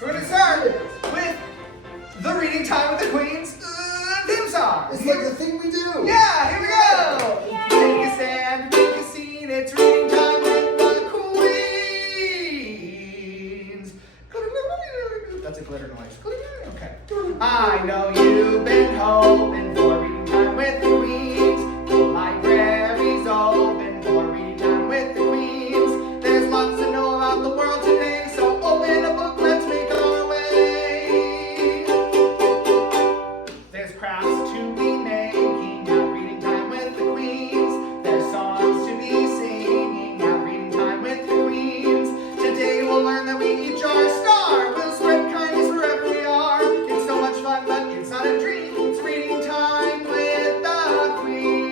We're going to start with the Reading Time with the Queens theme song. It's like the thing we do. Yeah, here we go. Yay. Take a stand, make a scene. It's Reading Time with the Queens. That's a glitter noise. Okay. I know you've been hoping for Reading Time with the Queens. The library's open for Reading Time with the Queens. There's lots to know about the world today, so open a book, let's make our way. There's crafts to be making at Reading Time with the Queens. There's songs to be singing at Reading Time with the Queens. Today we'll learn that we each are a star. We'll spread kindness wherever we are. It's so much fun, but it's not a dream. It's Reading Time with the Queens.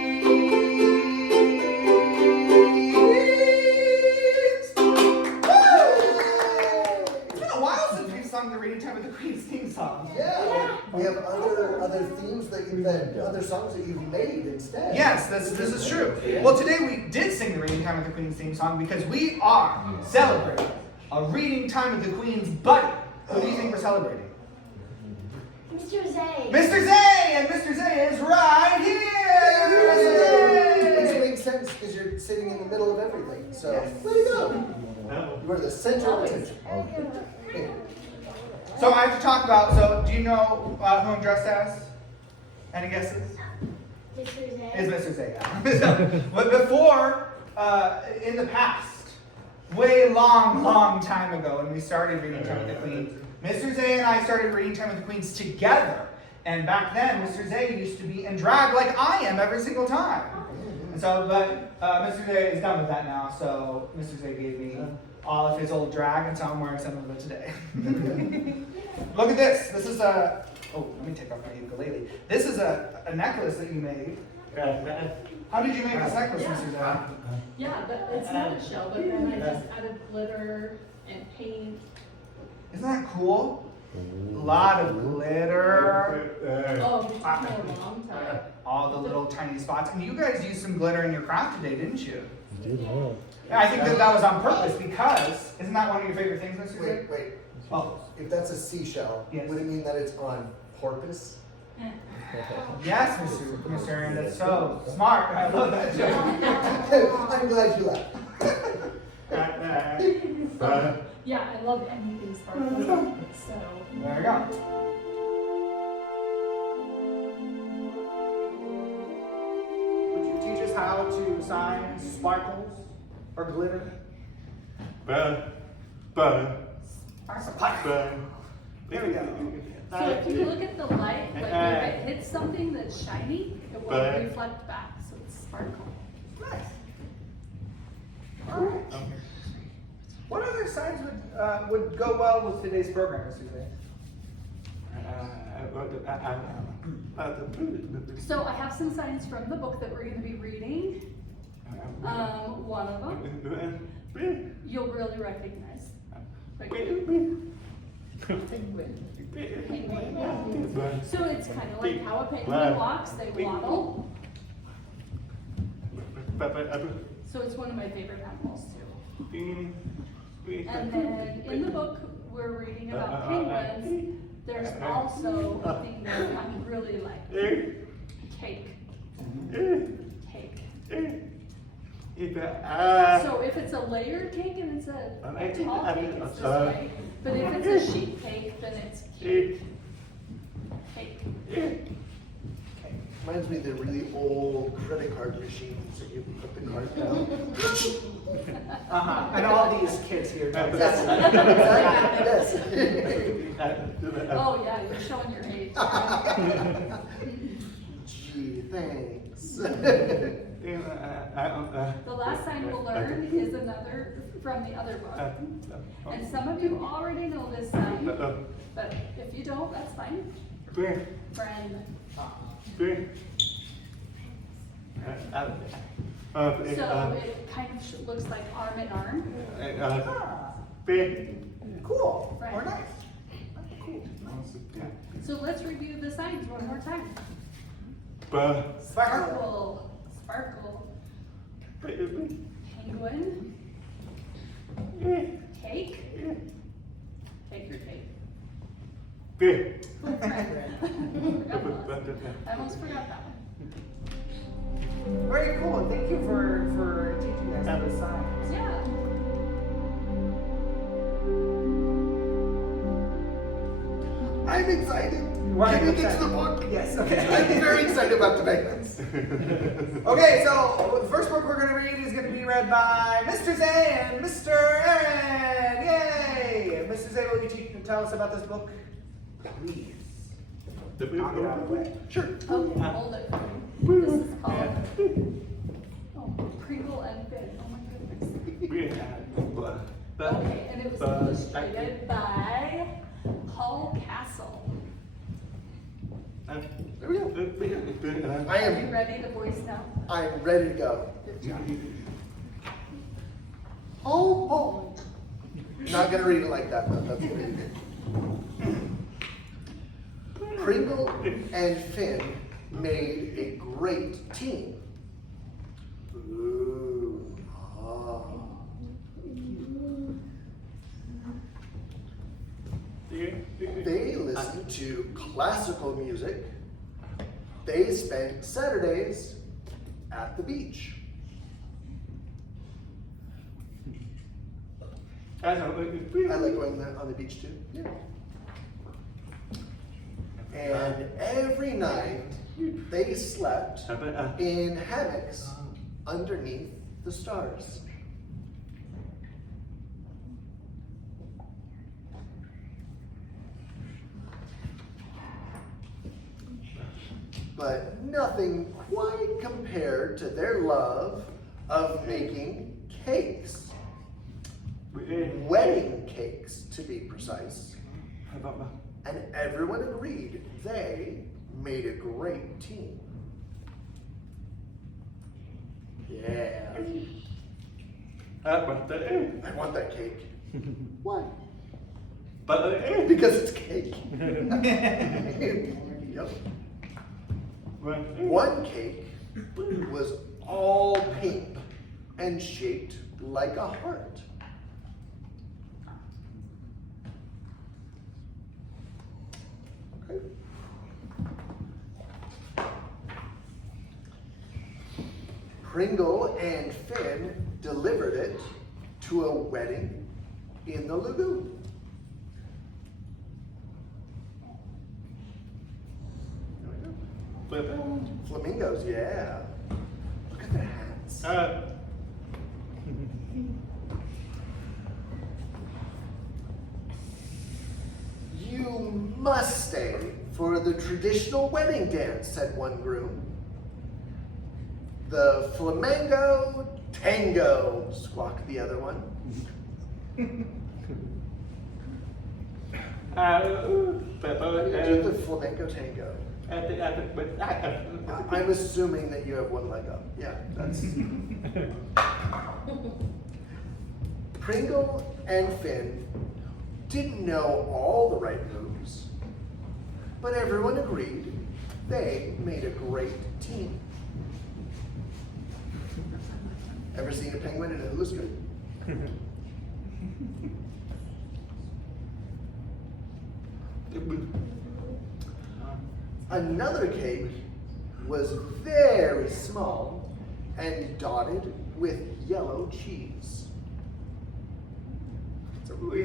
It's been a while since we've sung the Reading Time with the Queens theme song. Yeah. We have other themes that other songs that you've made instead. Yes, this is true. Well, today we did sing the Reading Time with the Queens theme song because we are celebrating a Reading Time with the Queens buddy. Who do you think we're celebrating? Mr. Zay. Mr. Zay! And Mr. Zay is right here! Which Yay! makes sense because you're sitting in the middle of everything. So Yes. there you go. You're the center of attention. So I have to talk about, so do you know who I'm dressed as? Any guesses? Mr. Zay. Is Mr. Zay, yeah. But before, in the past, way long time ago when we started Reading Time with the Queens, Mr. Zay and I started Reading Time with the Queens together. And back then, Mr. Zay used to be in drag like I am every single time. And so, but Mr. Zay is done with that now, so Mr. Zay gave me all of his old drag, and so I'm wearing some of it today. Look at this. This is a, oh, let me take off my ukulele. This is a necklace that you made. How did you make this necklace, Mr. Zay? Yeah, but it's not a shell, but then I just added glitter and paint. Isn't that cool? A lot of glitter. Oh, it took me a long time. All the little tiny spots. And you guys used some glitter in your craft today, didn't you? You did well. Yeah, I think that was on purpose because, isn't that one of your favorite things, Mr. Zay? Wait. Oh, If that's a seashell, Yes. would it mean that it's on porpoise? yes, Mr. Aaron, that's so smart. I love that joke. I'm glad you laughed. Yeah, I love anything sparkly, so. There we go. Would you teach us how to sign sparkles or glitter? There we go. So if you look at the light, like if it hits something that's shiny, it will reflect back, so it's sparkle. Nice. All right. What other signs would go well with today's program, Mr. Zay? So I have some signs from the book that we're going to be reading. One of them you'll really recognize. Penguin. So it's kind of like how a penguin walks, they waddle. So it's one of my favorite animals too. And then in the book we're reading about penguins. There's also a thing that I really like. Cake. Cake. So if it's a layered cake and it's a tall cake, it's this way. But if it's a sheet cake, then it's cake. Cake. Reminds me of the really old credit card machines that you put the card down. And all these kids here. Yes. Oh yeah, you're showing your age. Gee, thanks. The last sign we'll learn is another from the other book. And some of you already know this sign, but if you don't, that's fine. Friend. So it kind of looks like arm in arm. Cool. Right. Or nice. Cool. So let's review the signs one more time. Sparkle. Sparkle. Penguin. Cake. Cake or cake? I almost forgot that one. Very cool. And thank you for teaching us the signs. Yeah. I'm excited. Why are Can you we get to the excited? book? Yes. Okay. I'm very excited about the penguins. Okay, so the first book we're going to read is going to be read by Mr. Zay and Mr. Aaron. Yay! Mr. Zay, will you tell us about this book? Please. Knock it out of the way. Sure. Okay, hold it. This is called Pringle and Finn. Oh my goodness. Okay, and it was illustrated by Paul Castle. There we go. Are you ready to voice now? I'm ready to go. Good job. Oh. Not gonna read it like that, though. That's good. Pringle and Finn made a great team. Ooh. Ah. They listened to classical music. They spent Saturdays at the beach. I like going on the beach too. Yeah. And every night they slept in hammocks underneath the stars. But nothing quite compared to their love of making cakes. Wedding cakes, to be precise. And everyone agreed they made a great team. Yeah. I want that cake. Why? Because it's cake. Yep. One cake was all pink and shaped like a heart. Okay. Pringle and Finn delivered it to a wedding in the lagoon. Flamingos, yeah. Look at their hats. You must stay for the traditional wedding dance, said one groom. The flamenco tango, squawked the other one. Do the flamenco tango. I'm assuming that you have one leg up. Yeah, that's. Pringle and Finn didn't know all the right moves, but everyone agreed they made a great team. Ever seen a penguin in a hula skirt? Another cake was very small and dotted with yellow cheese. Who do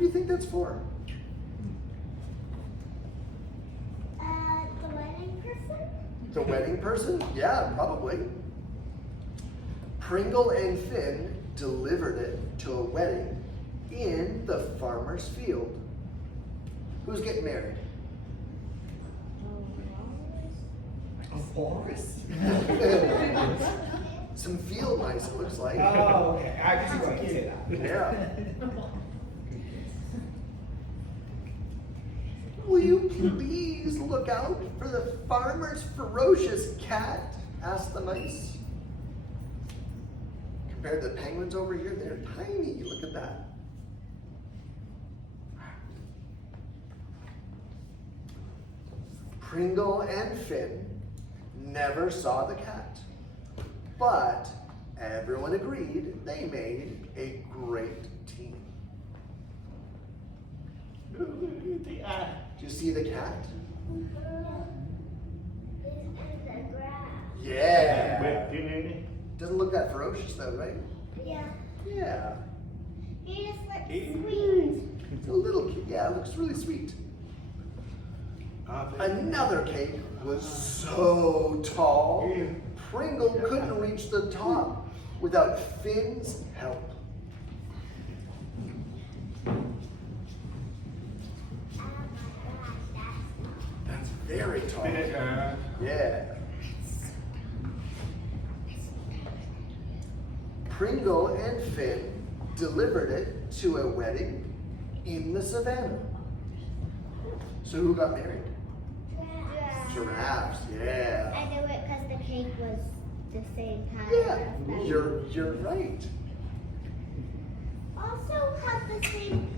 you think that's for? The wedding person? The wedding person? Yeah, probably. Pringle and Finn delivered it to a wedding in the farmer's field. Who's getting married? A forest? Some field mice, it looks like. Oh, okay. I can see why you say that. Yeah. Will you please look out for the farmer's ferocious cat? Asked the mice. Compared to the penguins over here, they're tiny. Look at that. Pringle and Finn never saw the cat, but everyone agreed they made a great team. Do you see the cat? He's in the grass. Yeah. Doesn't look that ferocious though, right? Yeah. Yeah. He just looks sweet. It's a little cute. Yeah, it looks really sweet. Another cake was so tall, Pringle couldn't reach the top without Finn's help. Oh my gosh, That's very tall. Yeah. Pringle and Finn delivered it to a wedding in the savannah. So who got married? that's Giraffes, yeah. I knew it because the cake was the same color. Yeah, you're right. Also have the same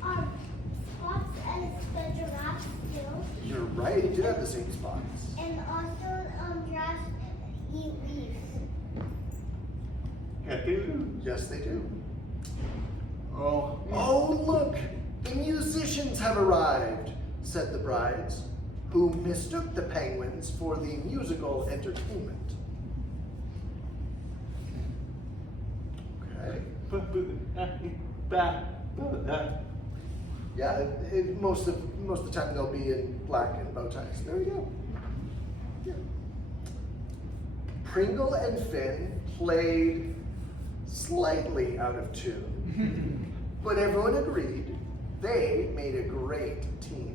spots as the giraffes do. You're right, it did have the same spots. And also giraffes eat leaves. Yes, they do. Oh. Oh, look, the musicians have arrived, said the brides, who mistook the penguins for the musical entertainment. Okay. Yeah, most of the time they'll be in black and bow ties. There we go. Yeah. Pringle and Finn played slightly out of tune, but everyone agreed they made a great team.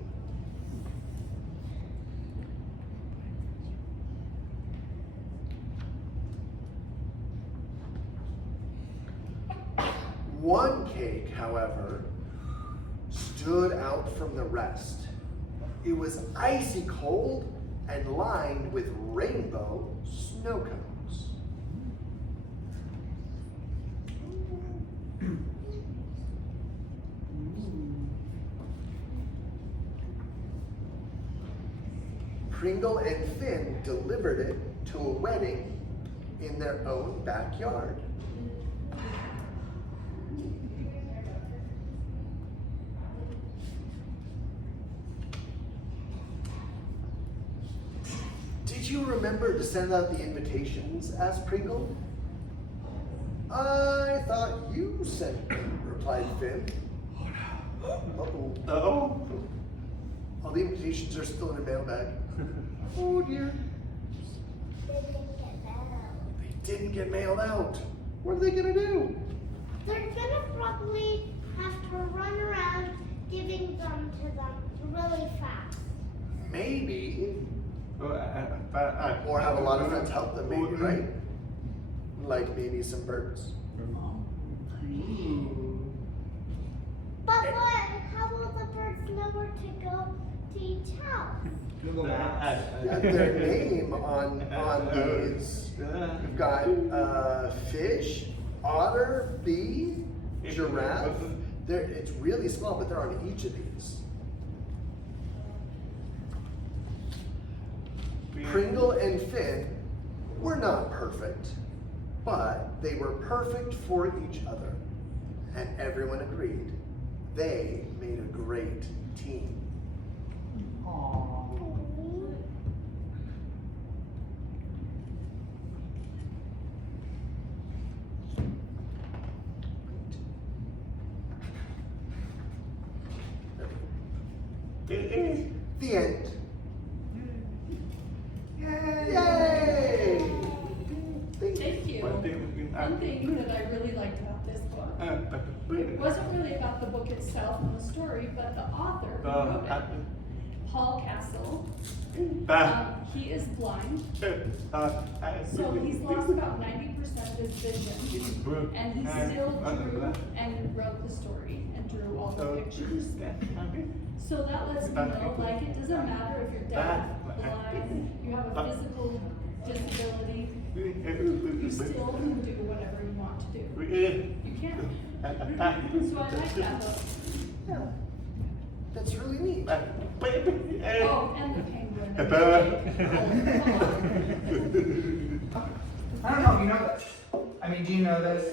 One cake, however, stood out from the rest. It was icy cold and lined with rainbow snow cones. Pringle and Finn delivered it to a wedding in their own backyard. Did you remember to send out the invitations? Asked Pringle. I thought you sent them, replied Finn. Uh-oh. Oh. All the invitations are still in a mailbag. Oh dear. They didn't get that out. They didn't get mailed out. What are they gonna do? They're gonna probably have to run around giving them to them really fast. Maybe. Or Or have a lot of friends help them, maybe, right? Like maybe some birds. But how will the birds know where to go to each house? Google Maps. Their name on these. We've got fish, otter, bee, giraffe. It's really small, but they're on each of these. Pringle and Finn were not perfect, but they were perfect for each other. And everyone agreed they made a great team. Aww. The end. Yay! Thank you. One thing that I really liked about this book, it wasn't really about the book itself and the story, but the author who wrote it, Paul Castle. He is blind, so he's lost about 90% of his vision, and he still drew and wrote the story and drew all the pictures. So that lets me know, like, it doesn't matter if you're deaf, blind, you have a physical disability, you still can do whatever you want to do. You can. So I like that book. Yeah. That's really neat. Oh, and the penguin. I don't know if you know this. I mean, do you know this?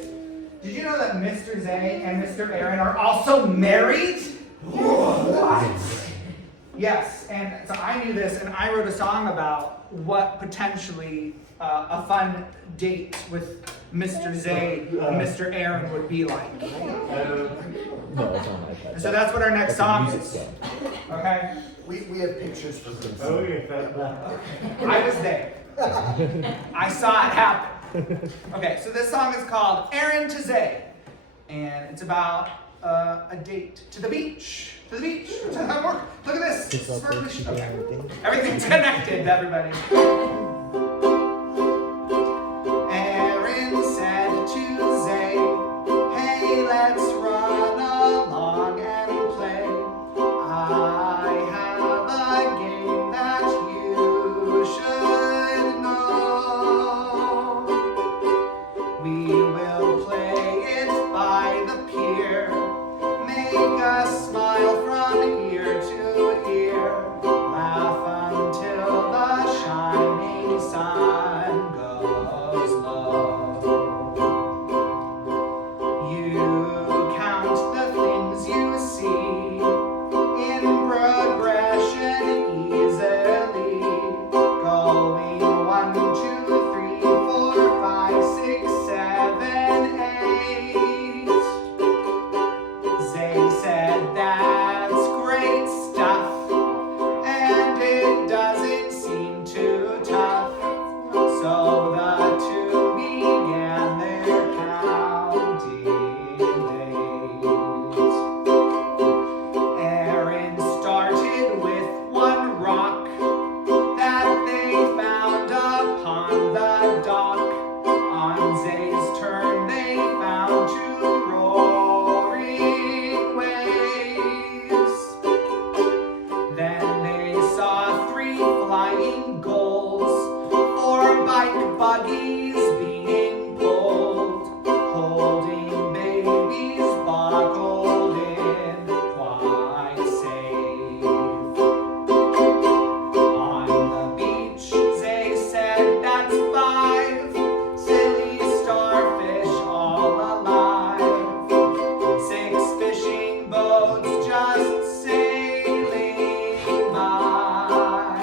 Did you know that Mr. Zay and Mr. Aaron are also married? Yes, and so I knew this, and I wrote a song about what potentially a fun date with Mr. Zay and Mr. Aaron would be like. No, it's not like that. And so that's what our next That's a song music is. song. Okay? We have pictures for this. Oh, yeah. I was there. I saw it happen. Okay, so this song is called Aaron to Zay, and it's about a date to the beach. To the beach. Look at this. This is perfect. Okay. Everything's connected, everybody. Aaron said to Zay, hey, let's run along and play. I have a game that you should know. We will play it by the pier. Make us smile from ear to ear. Laugh until the shining sun goes low. You count the things you see in progression easily. Going 1, 2, 3, 4, 5, 6, 7, 8. Zay said that's great stuff, and it doesn't seem too tough. So the two began their counting days. Aaron started with one rock that they found upon the dock. On Zay's turn, they found 2 roaring waves. Then they saw 3 flying gulls, 4 bike buggies being pulled, holding babies buckled in quite safe. On the beach, Zay said that's 5 silly starfish all alive. 6 fishing boats just sailing by.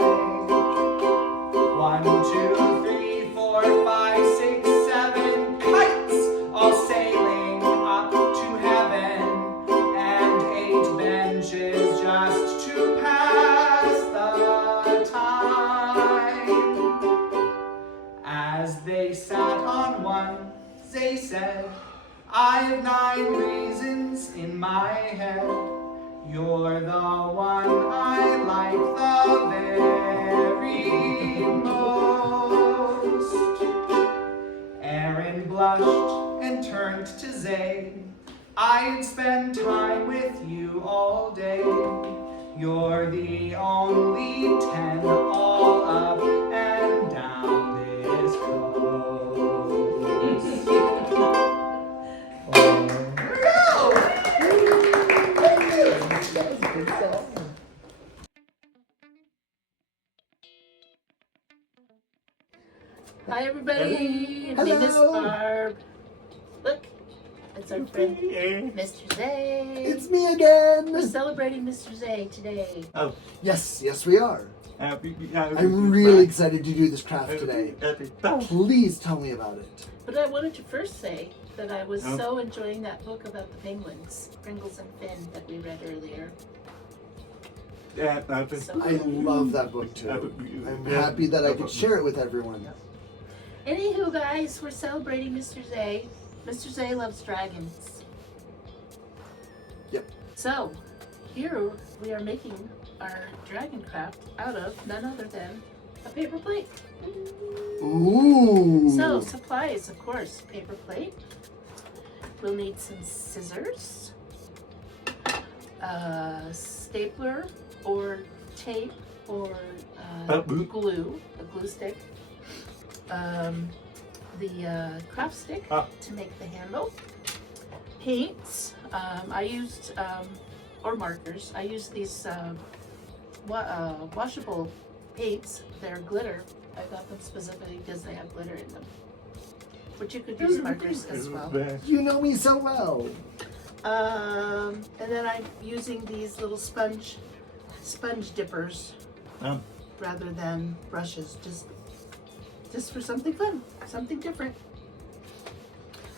1, 2, 3, 4, 5, 6, 7 kites all sailing up to heaven, and 8 benches just to pass the time. As they sat on one, Zay said, I've 9 reasons in my head. You're the one I like the very most. Aaron blushed and turned to Zay. I'd spend time with you all day. You're the only 10 all up and down this coast. Here we go! Hi everybody, my name is Hello. Barb. Look, it's our friend Mr. Zay. It's me again. We're celebrating Mr. Zay today. Oh, Yes, we are. I'm I'm really excited to do this craft today. Please tell me about it. But I wanted to first say that I was so enjoying that book about the penguins, Pringles and Finn, that we read earlier. So, I love that book too. I'm happy that I could share it with everyone. anywho guys, we're celebrating Mr. Zay. Mr. Zay loves dragons. Yep. So, here we are making our dragon craft out of none other than a paper plate. Ooh. So, supplies, of course, paper plate. We'll need some scissors, stapler or tape or glue, a glue stick, the craft stick to make the handle, paints. I used, or markers. I used these washable paints. They're glitter. I got them specifically because they have glitter in them. But you could use markers as well. You know me so well. And then I'm using these little sponge dippers rather than brushes, just for something fun, something different.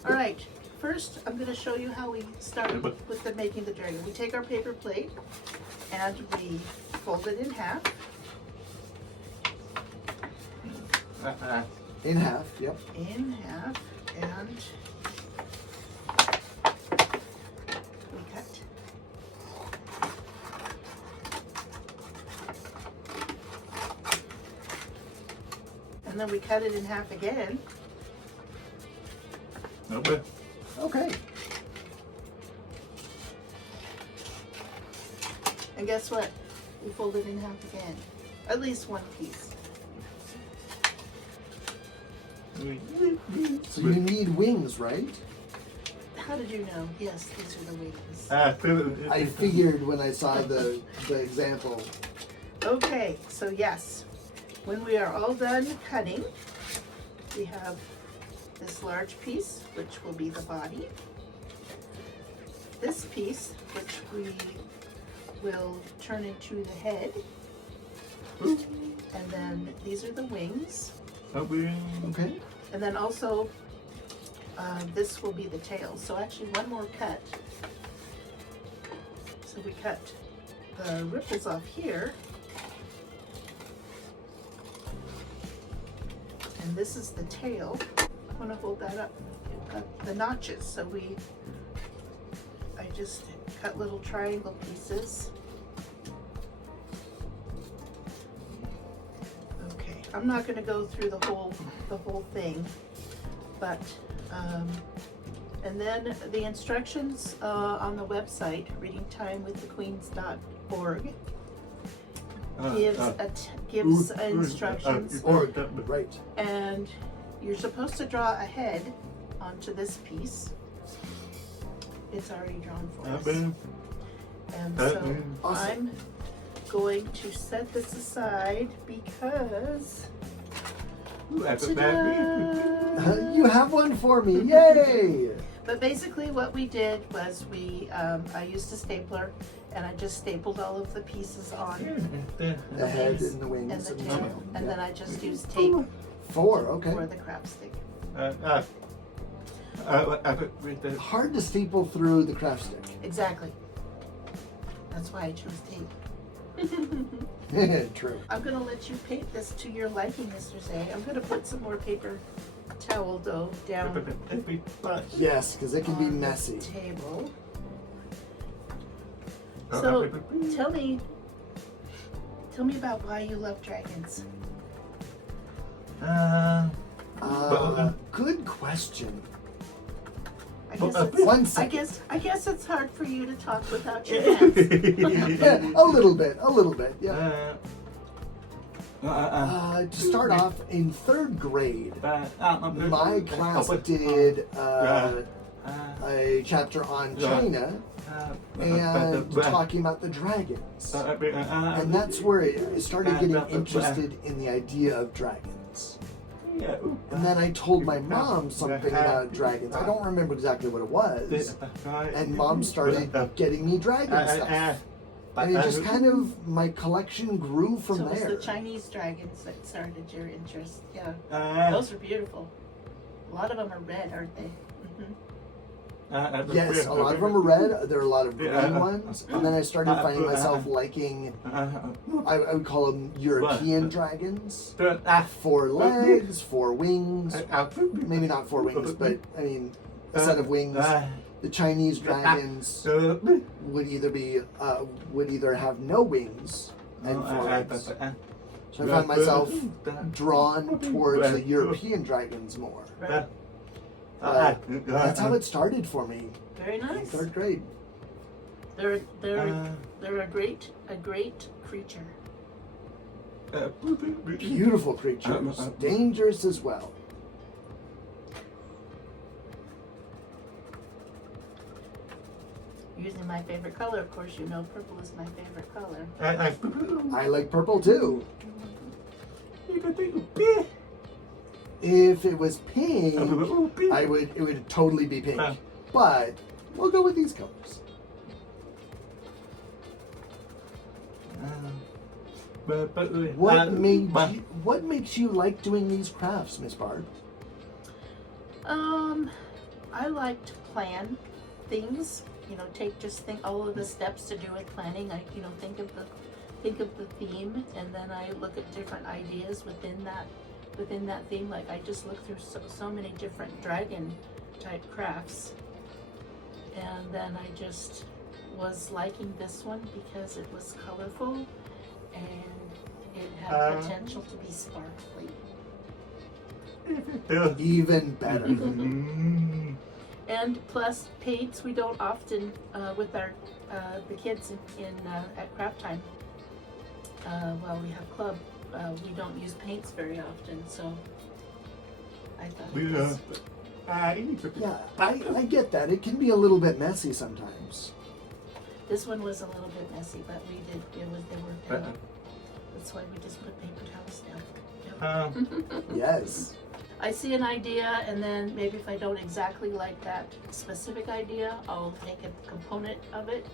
All right, first I'm going to show you how we start with making the dragon. We take our paper plate and we fold it in half. In half, yep. In half, and we cut. And then we cut it in half again. Okay. Okay. And guess what? We fold it in half again. At least one piece. So you need wings, right? How did you know? Yes, these are the wings. I figured when I saw the example. Okay, so yes, when we are all done cutting, we have this large piece, which will be the body. This piece, which we will turn into the head. And then these are the wings. Okay. And then also, this will be the tail. So actually one more cut. So we cut the ripples off here. And this is the tail. I want to hold that up. Cut the notches. So I just cut little triangle pieces. Okay, I'm not going to go through the whole thing, but and then the instructions on the website readingtimewiththequeens.org gives instructions, Right. and you're supposed to draw a head onto this piece. It's already drawn for us. And so I'm going to set this aside because ta-da! You have one for me. Yay! But basically what we did was I used a stapler and I just stapled all of the pieces on The head and the wings and the and tail. And then I just used tape 4, okay. for the crab stick. Hard to staple through the craft stick. Exactly. That's why I chose tape. True. I'm gonna let you paint this to your liking, Mr. Zay. I'm gonna put some more paper towel dough down Yes, because it can be on messy. the table. So tell me about why you love dragons. Good question. I guess One it's, second. I guess it's hard for you to talk without your hands. A little bit, yeah. To start off, in 3rd grade, my class did a chapter on China and talking about the dragons. And that's where it started getting interested in the idea of dragons. And then I told my mom something about dragons. I don't remember exactly what it was. And Mom started getting me dragon stuff. And it just kind of, my collection grew from So it was there. the Chinese dragons that started your interest. Yeah, those are beautiful. A lot of them are red, aren't they? Yes, a lot of them are red. There are a lot of green ones. And then I started finding myself liking, I would call them European dragons. 4 legs, 4 wings. Maybe not 4 wings, but I mean, a set of wings. The Chinese dragons would either have no wings and 4 legs. So I found myself drawn towards the European dragons more. That's how it started for me. Very In nice. 3rd grade. They're a great creature. Beautiful creatures. Dangerous as well. Using my favorite color, of course, you know purple is my favorite color. I like purple too. If it was pink, it would totally be pink. But We'll go with these colors. What makes you like doing these crafts, Miss Barb? I like to plan things. You know, think all of the steps to do with planning. I think of the theme, and then I look at different ideas within that theme. Like I just look through so many different dragon type crafts, and then I just was liking this one because it was colorful and it had potential to be sparkly. Even better. And plus paints, we don't often with our the kids in at craft time. While we have club, we don't use paints very often, so I thought it was, Yeah, I get that. It can be a little bit messy sometimes. this one was a little bit messy, but they worked out. That's why we just put paper towels down. Yep. Yes. I see an idea, and then maybe if I don't exactly like that specific idea, I'll take a component of it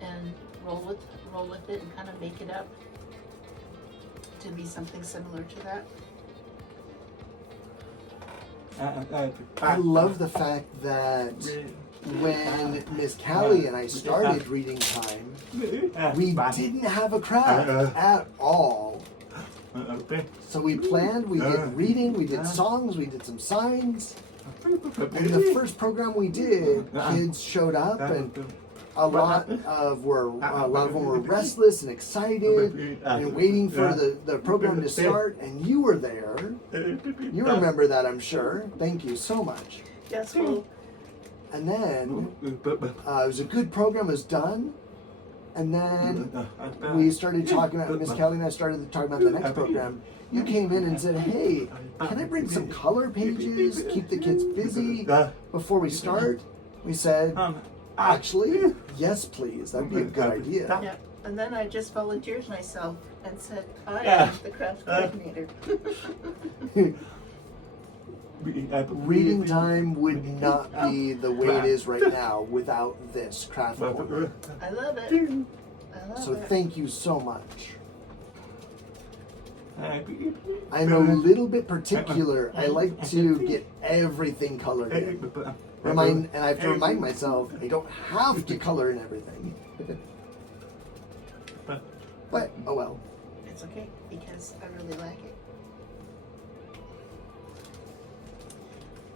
and roll with it and kind of make it up to be something similar to that. I love the fact that when Miss Cali and I started reading time, we didn't have a craft at all. So we planned, we did reading, we did songs, we did some signs. And the first program we did, kids showed up, and a lot of them were restless and excited and waiting for the program to start. And you were there. You remember that, I'm sure. Thank you so much. Yes, well, And then it was a good program, was done. And then we started talking about, Miss Kelly and I started talking about the next program. You came in and said, hey, can I bring some color pages, keep the kids busy before we start? We said, actually, yes, please. That'd be a good idea. yeah. And then I just volunteered myself and said, I am the craft coordinator. Reading time would not be the way it is right now without this craft corner. I love it. I love So it. thank you so much. I'm a little bit particular. I like to get everything colored in. And I have to remind myself I don't have to color in everything. But oh well. It's okay because I really like it.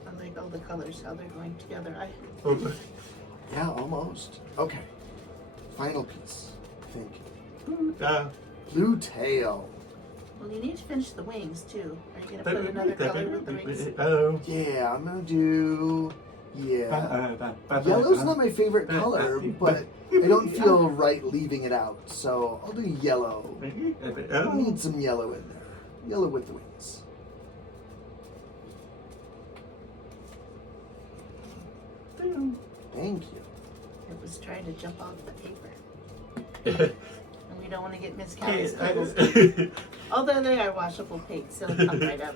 I like all the colors, how they're going together. Yeah, almost. Okay. Final piece. I think. Blue tail. Well, you need to finish the wings too. Are you gonna put another color with the wings? Yeah, I'm gonna do. Yeah. Yellow's not my favorite color, but I don't feel right leaving it out, so I'll do yellow. I need some yellow in there. Yellow with the wings. Thank you. It was trying to jump off the paper. And we don't want to get Miss Callie's clothes. Although they are washable paints, they'll come right up.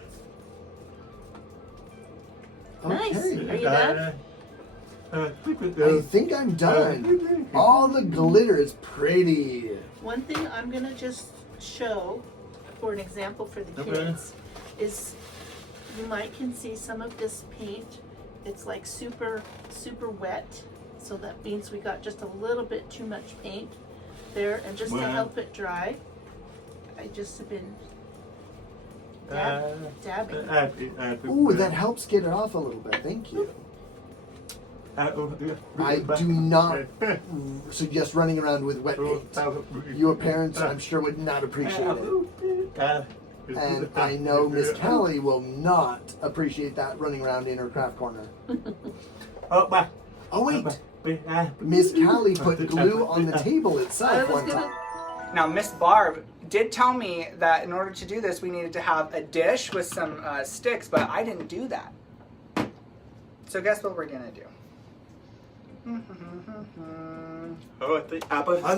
Nice. Okay. Are you done? I think I'm done. All the glitter is pretty. One thing I'm gonna just show for an example for the kids is you might can see some of this paint. It's like super wet, so that means we got just a little bit too much paint there, and just to help it dry, I just have been dabbing. Ooh, that helps get it off a little bit. Thank you. I do not suggest running around with wet paint. Your parents, I'm sure, would not appreciate it. And I know Miss Callie will not appreciate that running around in her craft corner. Oh wait, Miss Callie put glue on the table itself one time. Now, Miss Barb did tell me that in order to do this, we needed to have a dish with some sticks, but I didn't do that. So guess what we're gonna do? On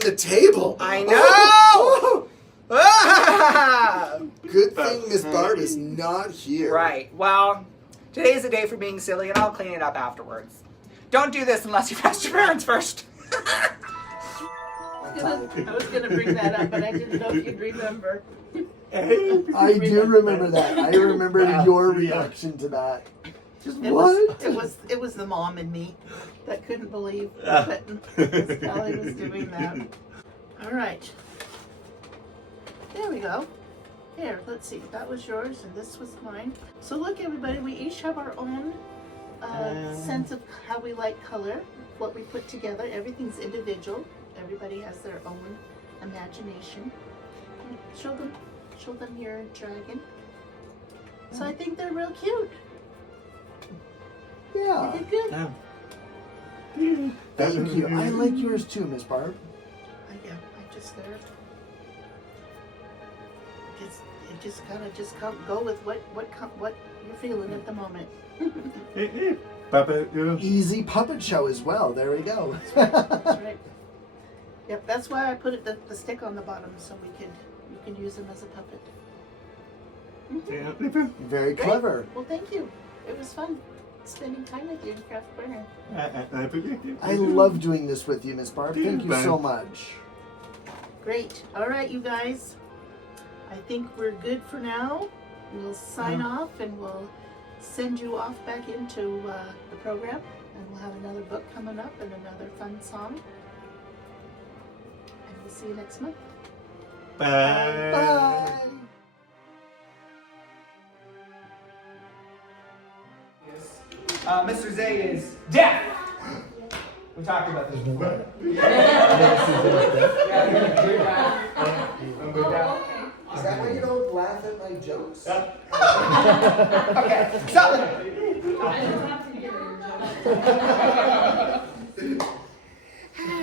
the table. I know. Ah! Good thing Miss Barb is not here. Right. Well, today's the day for being silly, and I'll clean it up afterwards. don't do this unless you've asked your parents first. I was gonna bring that up, but I didn't know if you'd remember. I do remember that. I remember your reaction to that. Just what? It was the mom in me that couldn't believe that Sally was doing that. All right. There we go. Here, let's see. That was yours and this was mine. So look, everybody, we each have our own sense of how we like color, what we put together. Everything's individual. Everybody has their own imagination. Show them your dragon. So I think they're real cute. Yeah. You did good. Thank you. I like yours too, Miss Barb. Yeah, I just there. Just kind of go with what you're feeling at the moment. Puppet, you. Easy puppet show as well. There we go. That's right. Yep, that's why I put the stick on the bottom so you can use them as a puppet. Very clever. Well, thank you. It was fun spending time with you in Craft Burner. I love doing this with you, Miss Barb. Thank you so much. Great. All right, you guys. I think we're good for now. We'll sign off and we'll send you off back into the program. And we'll have another book coming up and another fun song. And we'll see you next month. Bye. Bye. Mr. 𝐬𝐢𝐠 is deaf. We talked about this before. Is that why you don't laugh at my jokes? Okay, so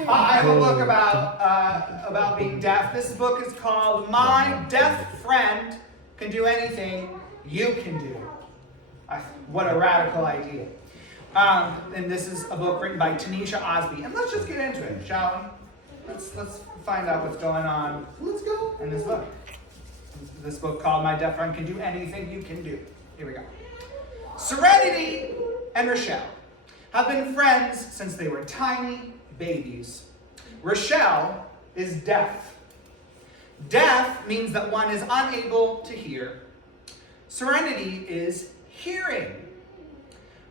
I have a book about being deaf. This book is called "My Deaf Friend Can Do Anything You Can Do." What a radical idea! And this is a book written by Tanesha Ausby. And let's just get into it, shall we? Let's find out what's going on. Let's go. In this book. This book called "My Deaf Friend Can Do Anything You Can Do." Here we go. Serenity and Rochelle have been friends since they were tiny babies. Rochelle is deaf. Deaf means that one is unable to hear. Serenity is hearing.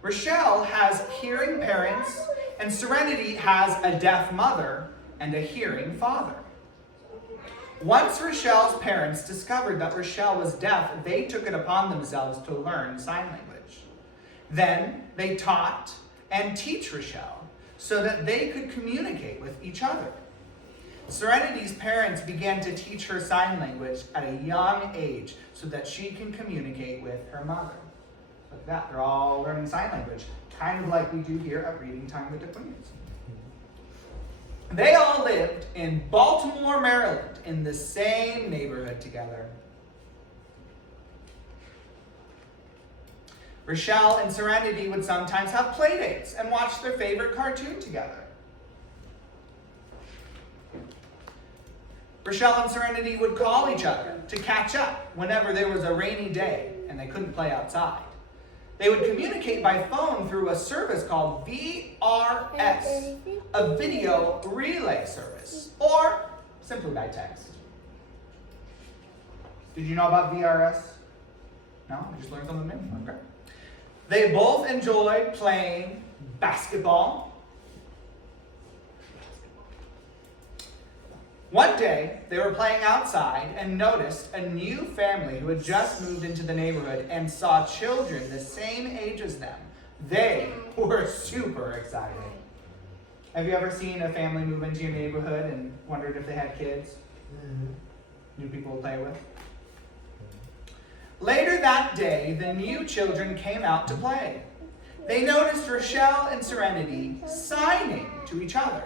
Rochelle has hearing parents, and Serenity has a deaf mother and a hearing father. Once Rochelle's parents discovered that Rochelle was deaf, they took it upon themselves to learn sign language. Then they taught and teach Rochelle so that they could communicate with each other. Serenity's parents began to teach her sign language at a young age so that she can communicate with her mother. Like that, they're all learning sign language, kind of like we do here at Reading Time with the Queens. They all lived in Baltimore, Maryland, in the same neighborhood together. Rochelle and Serenity would sometimes have play dates and watch their favorite cartoon together. Rochelle and Serenity would call each other to catch up whenever there was a rainy day and they couldn't play outside. They would communicate by phone through a service called VRS, a video relay service, or simply by text. Did you know about VRS? No? You just learned something new? Okay. They both enjoyed playing basketball. One day, they were playing outside and noticed a new family who had just moved into the neighborhood and saw children the same age as them. They were super excited. Have you ever seen a family move into your neighborhood and wondered if they had kids? New people to play with? Later that day, the new children came out to play. They noticed Rochelle and Serenity signing to each other.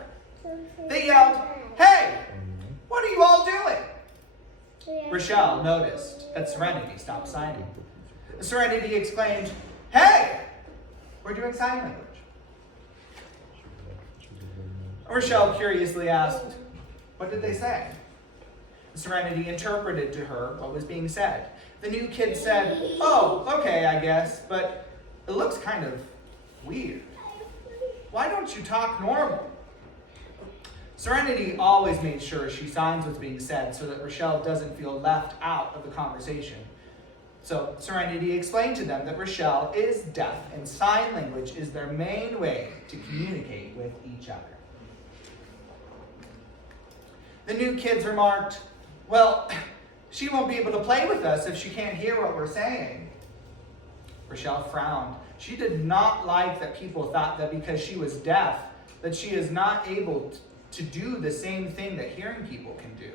They yelled, "Hey! What are you all doing?" Rochelle noticed that Serenity stopped signing. Serenity exclaimed, "Hey! We're doing sign language." Rochelle curiously asked, "What did they say?" Serenity interpreted to her what was being said. The new kid said, "Oh, okay, I guess, but it looks kind of weird." why don't you talk normal? Serenity always made sure she signs what's being said so that Rochelle doesn't feel left out of the conversation. So Serenity explained to them that Rochelle is deaf and sign language is their main way to communicate with each other. The new kids remarked, well, she won't be able to play with us if she can't hear what we're saying. Rochelle frowned. She did not like that people thought that because she was deaf, that she is not able to do the same thing that hearing people can do.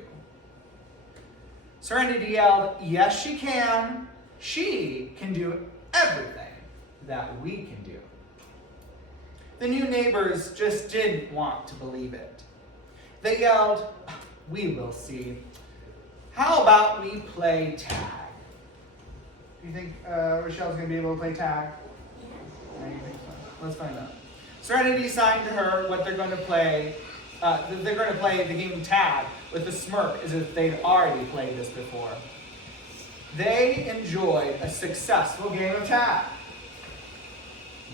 Serenity yelled, yes, she can. She can do everything that we can do. The new neighbors just didn't want to believe it. They yelled, we will see. How about we play tag? Do you think Rochelle's going to be able to play tag? Yeah, you think so? Let's find out. Serenity signed to her what they're going to play. They're going to play the game tag with a smirk as if they'd already played this before. They enjoyed a successful game of tag.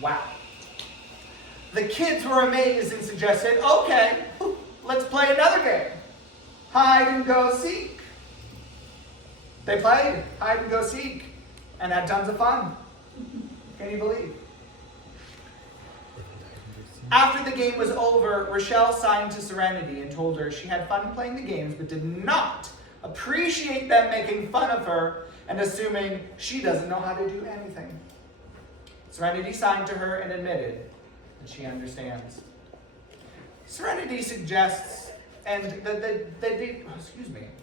Wow. The kids were amazed and suggested, okay, let's play another game. Hide and go seek. They played hide and go seek and had tons of fun. Can you believe? After the game was over, Rochelle signed to Serenity and told her she had fun playing the games but did not appreciate them making fun of her and assuming she doesn't know how to do anything. Serenity signed to her and admitted that she understands. Serenity suggests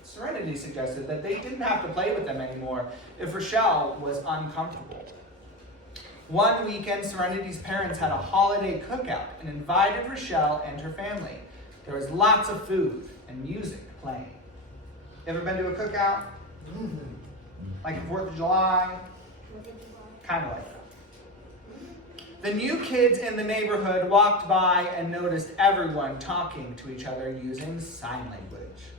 Serenity suggested that they didn't have to play with them anymore if Rochelle was uncomfortable. One weekend, Serenity's parents had a holiday cookout and invited Rochelle and her family. There was lots of food and music playing. Ever been to a cookout? Like the 4th of July? Kind of like that. The new kids in the neighborhood walked by and noticed everyone talking to each other using sign language.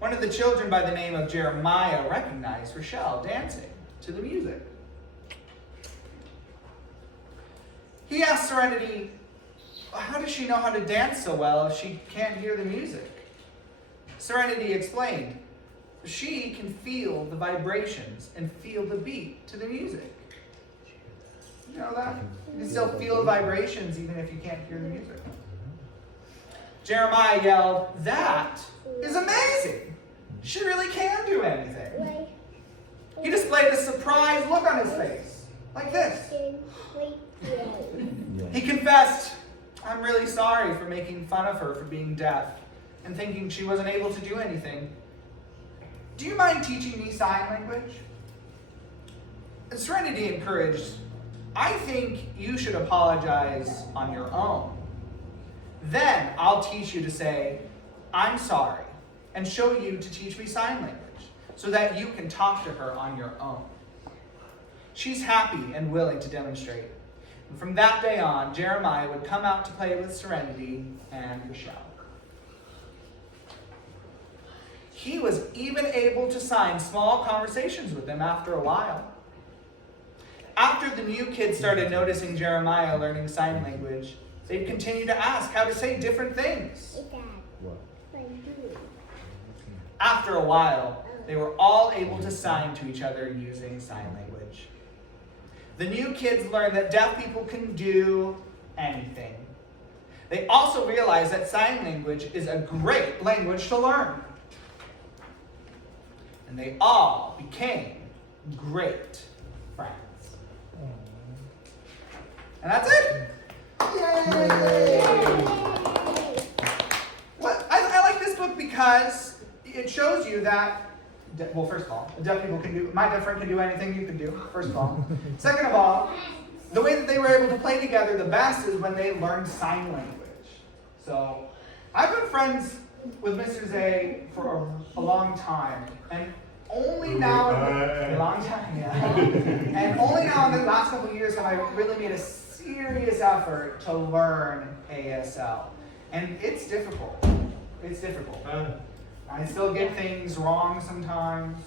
One of the children by the name of Jeremiah recognized Rochelle dancing to the music. He asked Serenity, how does she know how to dance so well if she can't hear the music? Serenity explained, she can feel the vibrations and feel the beat to the music. You know that? You can still feel the vibrations even if you can't hear the music. Jeremiah yelled, that is amazing! She really can do anything. He displayed a surprised look on his face, like this. He confessed, I'm really sorry for making fun of her for being deaf and thinking she wasn't able to do anything. Do you mind teaching me sign language? And Serenity encouraged, I think you should apologize on your own. Then I'll teach you to say, I'm sorry, and show you to teach me sign language so that you can talk to her on your own. She's happy and willing to demonstrate. And from that day on, Jeremiah would come out to play with Serenity and Rochelle. He was even able to sign small conversations with them after a while. After the new kids started noticing Jeremiah learning sign language, they'd continue to ask how to say different things. After a while, they were all able to sign to each other using sign language. The new kids learned that deaf people can do anything. They also realized that sign language is a great language to learn. And they all became great friends. And that's it. Yay! Well, I like this book because it shows you that, well, first of all, deaf people can do, my deaf friend can do anything you can do, first of all. Second of all, the way that they were able to play together the best is when they learned sign language. So, I've been friends with Mr. Zay for a long time, and only now, a long time, yeah. And only now in the last couple of years have I really made a serious effort to learn ASL. And it's difficult. It's difficult. I still get things wrong sometimes.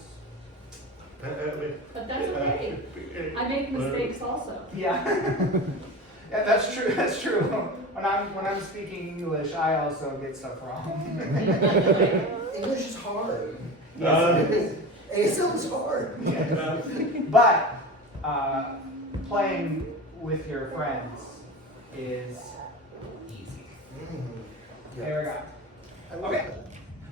But that's okay. I make mistakes also. Yeah. Yeah, that's true. That's true. when I'm speaking English, I also get stuff wrong. English is hard. Yes, ASL is hard. but playing with your friends is easy. There we go. I love Okay. that.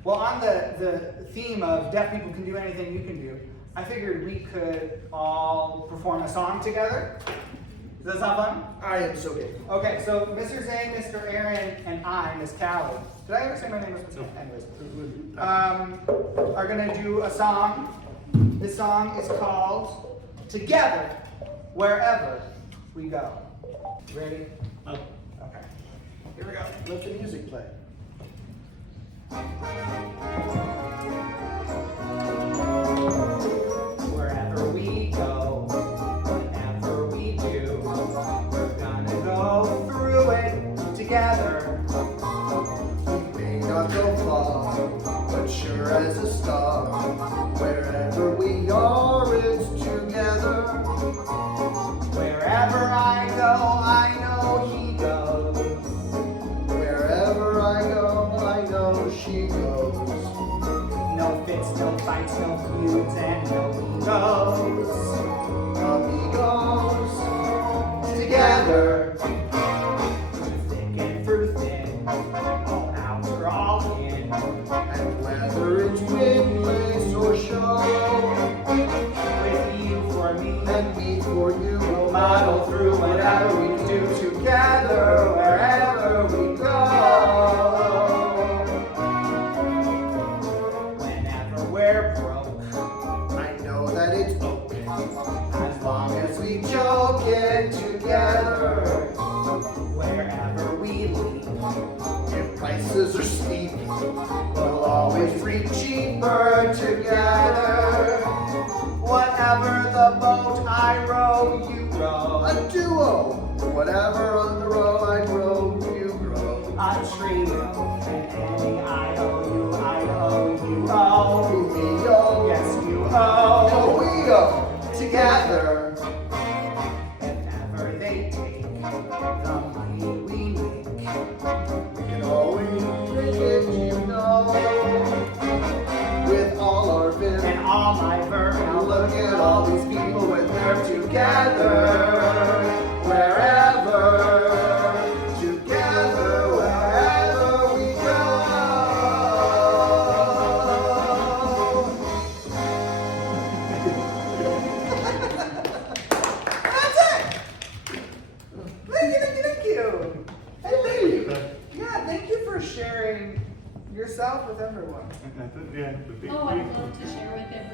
Well, on the theme of deaf people can do anything you can do, I figured we could all perform a song together. Does that sound fun? I am so big. Okay, so Mr. Zane, Mr. Aaron, and I, Miss Cali. Did I ever say my name was Miss Cali? Anyways. Are gonna do a song. This song is called Together, Wherever We Go. Ready? Okay. Here we go. Let the music play. Wherever we go, whatever we do, we're gonna go through it together. We may not go far, but sure as a star. Wherever we are, it's together. Wherever I go, I know he goes. Wherever I go, I know she goes. No fits, no fights, no feuds, and no egos. Amigos, together. Through thick and through thin, all out or all in. And whether it's wind, place, or show, With you for me, and me for you, we'll muddle through whatever we do together, wherever we go. Whenever we're broke, I know that it's okay. as long as we Joke it together. wherever we leave, If prices are steep, we'll always reach cheaper together. whatever the boat I row, you row. A duo, whatever on the row I grow, you grow. A trio, and any I owe you, I owe you, oh. We go, Yes, you oh, owe. we go together. If ever they take the money we make, We can always make it, you know. With all our vim, and all my verb. now look at all these people with their together. Wherever, together, wherever we go. That's it! Thank you. Hey, thank you. Yeah, thank you for sharing yourself with everyone. Yeah. Oh, I'd love to share with everyone.